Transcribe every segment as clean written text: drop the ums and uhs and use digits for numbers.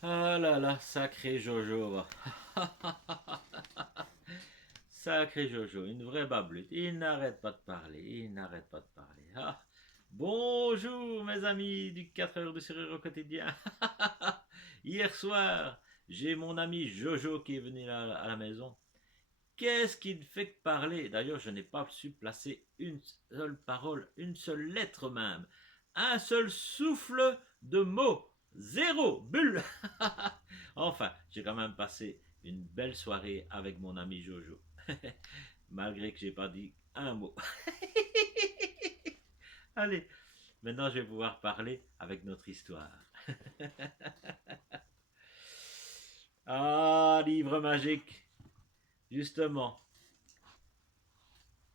Ah là là, sacré Jojo, va. Sacré Jojo, une vraie bablute. Il n'arrête pas de parler, il n'arrête pas de parler. Ah. Bonjour mes amis du 4 heures de serrure au quotidien. Hier soir, j'ai mon ami Jojo qui est venu à la maison. Qu'est-ce qu'il fait que parler? D'ailleurs, je n'ai pas su placer une seule parole, une seule lettre même. Un seul souffle de mot. Zéro. Bulle. Enfin, j'ai quand même passé une belle soirée avec mon ami Jojo. Malgré que j'ai pas dit un mot. Allez, maintenant je vais pouvoir parler avec notre histoire. Ah, livre magique. Justement,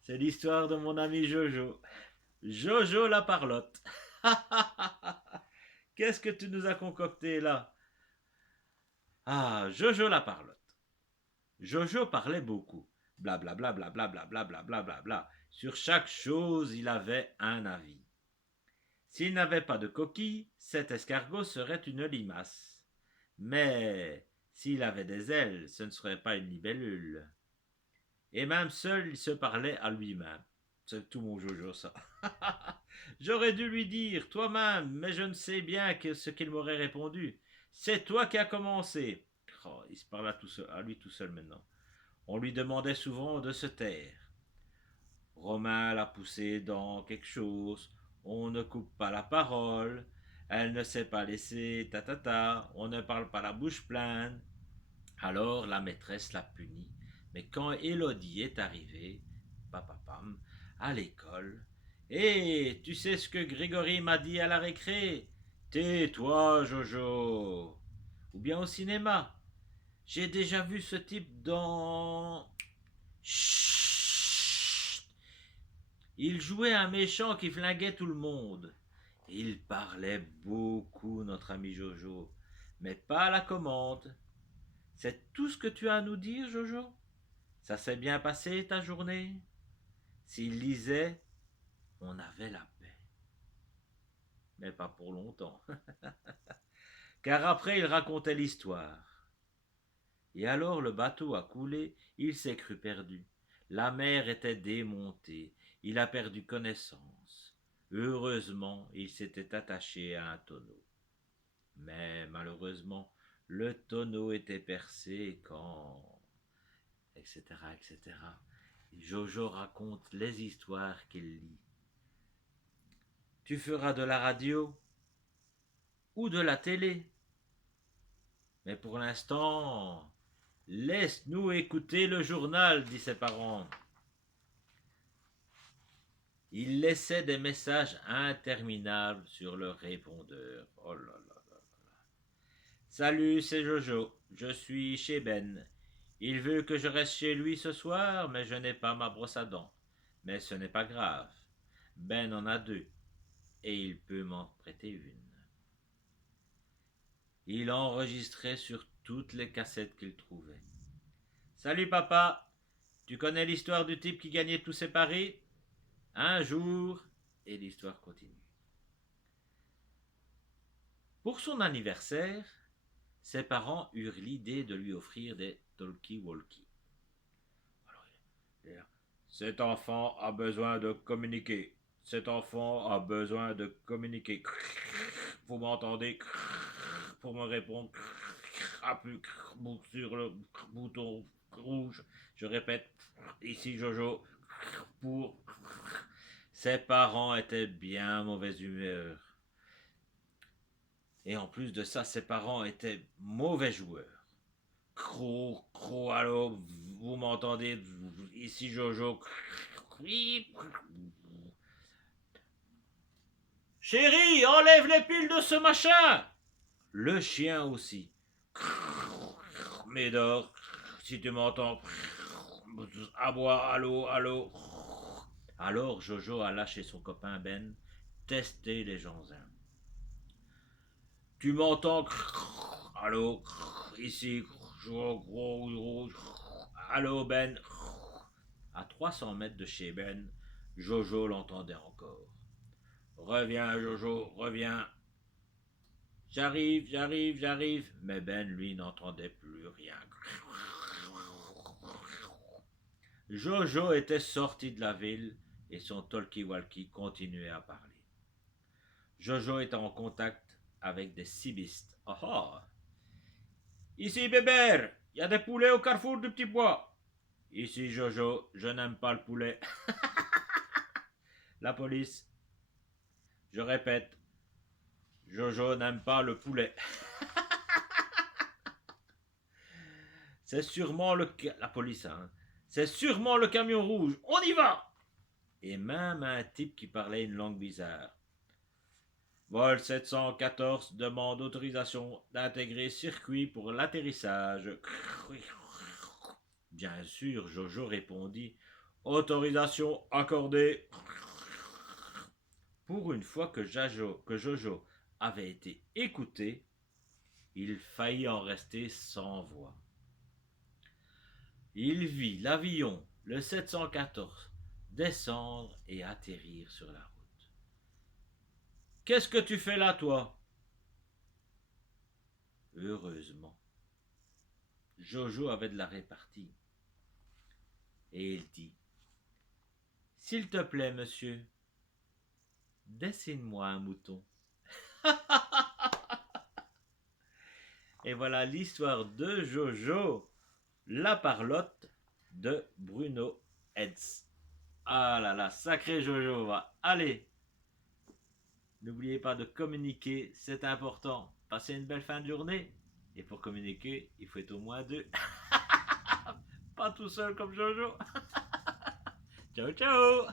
c'est l'histoire de mon ami Jojo. Jojo la parlotte. Qu'est-ce que tu nous as concocté là? Ah, Jojo la parlotte. Jojo parlait beaucoup. Bla bla bla bla bla bla bla bla bla bla bla. Sur chaque chose, il avait un avis. S'il n'avait pas de coquille, cet escargot serait une limace. Mais s'il avait des ailes, ce ne serait pas une libellule. Et même seul, il se parlait à lui-même. C'est tout mon Jojo, ça. J'aurais dû lui dire toi-même, mais je ne sais bien que ce qu'il m'aurait répondu. C'est toi qui as commencé. Oh, il se parla tout seul, à lui tout seul maintenant. On lui demandait souvent de se taire. Romain l'a poussée dans quelque chose. On ne coupe pas la parole. Elle ne sait pas laisser ta ta ta. On ne parle pas la bouche pleine. Alors la maîtresse l'a punie. Mais quand Élodie est arrivée, papapam, à l'école, hé, tu sais ce que Grégory m'a dit à la récré? Tais-toi, Jojo. Ou bien au cinéma. J'ai déjà vu ce type dans... Chut. Il jouait un méchant qui flinguait tout le monde. Il parlait beaucoup, notre ami Jojo, mais pas à la commande. C'est tout ce que tu as à nous dire, Jojo? Ça s'est bien passé ta journée? S'il lisait, on avait la paix. Mais pas pour longtemps. Car après, il racontait l'histoire. Et alors le bateau a coulé, il s'est cru perdu. La mer était démontée, il a perdu connaissance. Heureusement, il s'était attaché à un tonneau. Mais malheureusement, le tonneau était percé quand... etc. etc. Jojo raconte les histoires qu'il lit. Tu feras de la radio ou de la télé. Mais pour l'instant, laisse-nous écouter le journal, dit ses parents. Il laissait des messages interminables sur le répondeur. Oh là là là. Salut, c'est Jojo. Je suis chez Ben. Il veut que je reste chez lui ce soir, mais je n'ai pas ma brosse à dents. Mais ce n'est pas grave. Ben en a deux, et il peut m'en prêter une. Il enregistrait sur toutes les cassettes qu'il trouvait. Salut papa, tu connais l'histoire du type qui gagnait tous ses paris? Un jour, et l'histoire continue. Pour son anniversaire, ses parents eurent l'idée de lui offrir des talkie-walkie. Alors, cet enfant a besoin de communiquer. Cet enfant a besoin de communiquer. Vous m'entendez? Pour me répondre, appuie sur le bouton rouge. Je répète, ici Jojo, pour... Ses parents étaient bien mauvaise humeur. Et en plus de ça, ses parents étaient mauvais joueurs. Cro, cro, allô, vous m'entendez? Ici Jojo. Chérie, enlève les piles de ce machin! Le chien aussi. Médor, si tu m'entends, aboie, allô, allô. Alors Jojo alla chez son copain Ben tester les ginzins. Tu m'entends? Allô, ici. Allô Ben. À 300 mètres de chez Ben, Jojo l'entendait encore. Reviens Jojo, reviens. J'arrive, j'arrive, j'arrive. Mais Ben, lui, n'entendait plus rien. Jojo était sorti de la ville et son talkie-walkie continuait à parler. Jojo était en contact avec des cibistes. Ah ah! Ici Bébert, il y a des poulets au carrefour du Petit Bois. Ici Jojo, je n'aime pas le poulet. La police. Je répète, Jojo n'aime pas le poulet. C'est sûrement la police, hein. C'est sûrement le camion rouge. On y va! Et même un type qui parlait une langue bizarre. Vol 714 demande autorisation d'intégrer circuit pour l'atterrissage. Bien sûr, Jojo répondit. Autorisation accordée. Pour une fois que Jojo avait été écouté, il faillit en rester sans voix. Il vit l'avion, le 714, descendre et atterrir sur la route. Qu'est-ce que tu fais là, toi? Heureusement, Jojo avait de la répartie. Et il dit, s'il te plaît, monsieur, dessine-moi un mouton. Et voilà l'histoire de Jojo, la parlotte de Bruno Hetz. Ah là là, sacré Jojo, va. Allez, n'oubliez pas de communiquer, c'est important. Passez une belle fin de journée. Et pour communiquer, il faut être au moins deux. Pas tout seul comme Jojo. Ciao, ciao.